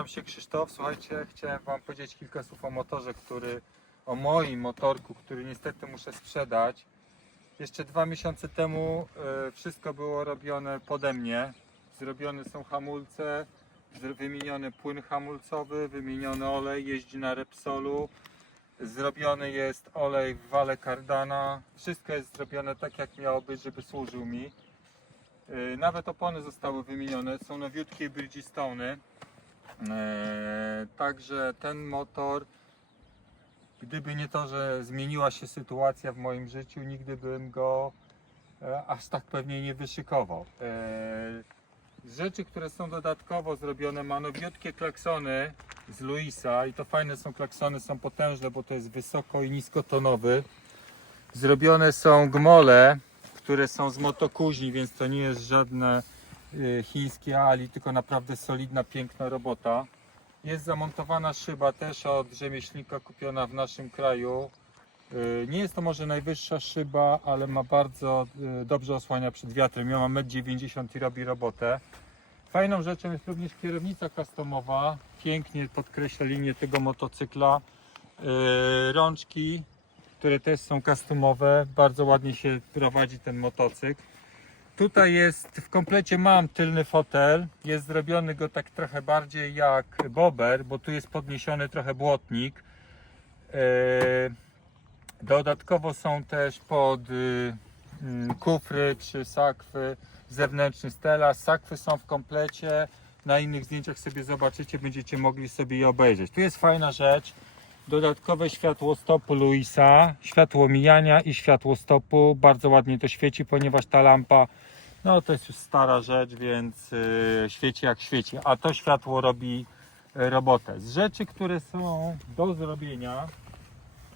Nazywam się Krzysztof. Słuchajcie, chciałem Wam powiedzieć kilka słów o motorze, który, o moim motorku, który niestety muszę sprzedać. Jeszcze dwa miesiące temu e, wszystko było robione pode mnie. Zrobione są hamulce, wymieniony płyn hamulcowy, wymieniony olej, jeździ na Repsolu. Zrobiony jest olej w wale Cardana. Wszystko jest zrobione tak jak miało być, żeby służył mi. E, Nawet opony zostały wymienione, są nowiutkie Bridgestone. Eee, Także ten motor, gdyby nie to, że zmieniła się sytuacja w moim życiu, nigdy bym go e, aż tak pewnie nie wyszykował. Z rzeczy, które są dodatkowo zrobione, ma nowiutkie klaksony z Luisa i to fajne są klaksony, są potężne, bo to jest wysoko i niskotonowy. Zrobione są gmole, które są z motokuźni, więc to nie jest żadne chińskie Ali, tylko naprawdę solidna, piękna robota. Jest zamontowana szyba też od rzemieślnika kupiona w naszym kraju. Y, Nie jest to może najwyższa szyba, ale ma bardzo y, dobrze osłania przed wiatrem. Ja mam 1,90 m i robi robotę. Fajną rzeczą jest również kierownica customowa. Pięknie podkreśla linię tego motocykla. Y, Rączki, które też są customowe. Bardzo ładnie się prowadzi ten motocykl. Tutaj jest, w komplecie mam tylny fotel. Jest zrobiony go tak trochę bardziej jak bober, bo tu jest podniesiony trochę błotnik. E, Dodatkowo są też pod y, mm, kufry czy sakwy zewnętrzny stelaż. Sakwy są w komplecie. Na innych zdjęciach sobie zobaczycie, będziecie mogli sobie je obejrzeć. Tu jest fajna rzecz. Dodatkowe światło stopu Luisa, światło mijania i światło stopu. Bardzo ładnie to świeci, ponieważ ta lampa no to jest już stara rzecz, więc y, świeci jak świeci. A to światło robi y, robotę. Z rzeczy, które są do zrobienia,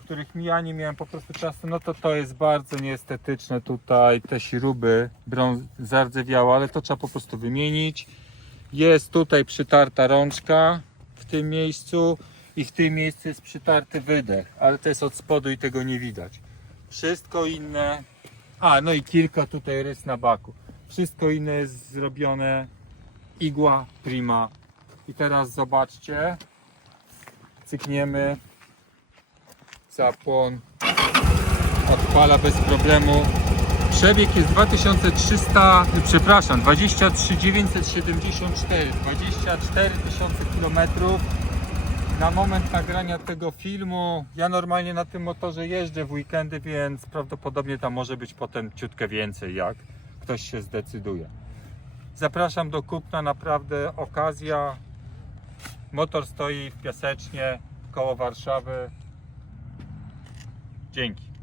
których ja nie miałem po prostu czasu, no to to jest bardzo nieestetyczne tutaj, te śruby brąz zardzewiałe, ale to trzeba po prostu wymienić. Jest tutaj przytarta rączka w tym miejscu i w tym miejscu jest przytarty wydech, ale to jest od spodu i tego nie widać. Wszystko inne, a no i kilka tutaj rys na baku. Wszystko inne jest zrobione igła prima. I teraz zobaczcie, cykniemy zapłon odpala bez problemu. Przebieg jest 2300, przepraszam, 23974, 24 tysiące kilometrów. Na moment nagrania tego filmu, ja normalnie na tym motorze jeżdżę w weekendy, więc prawdopodobnie tam może być potem ciutkę więcej, jak ktoś się zdecyduje. Zapraszam do kupna, naprawdę okazja. Motor stoi w Piasecznie, koło Warszawy. Dzięki.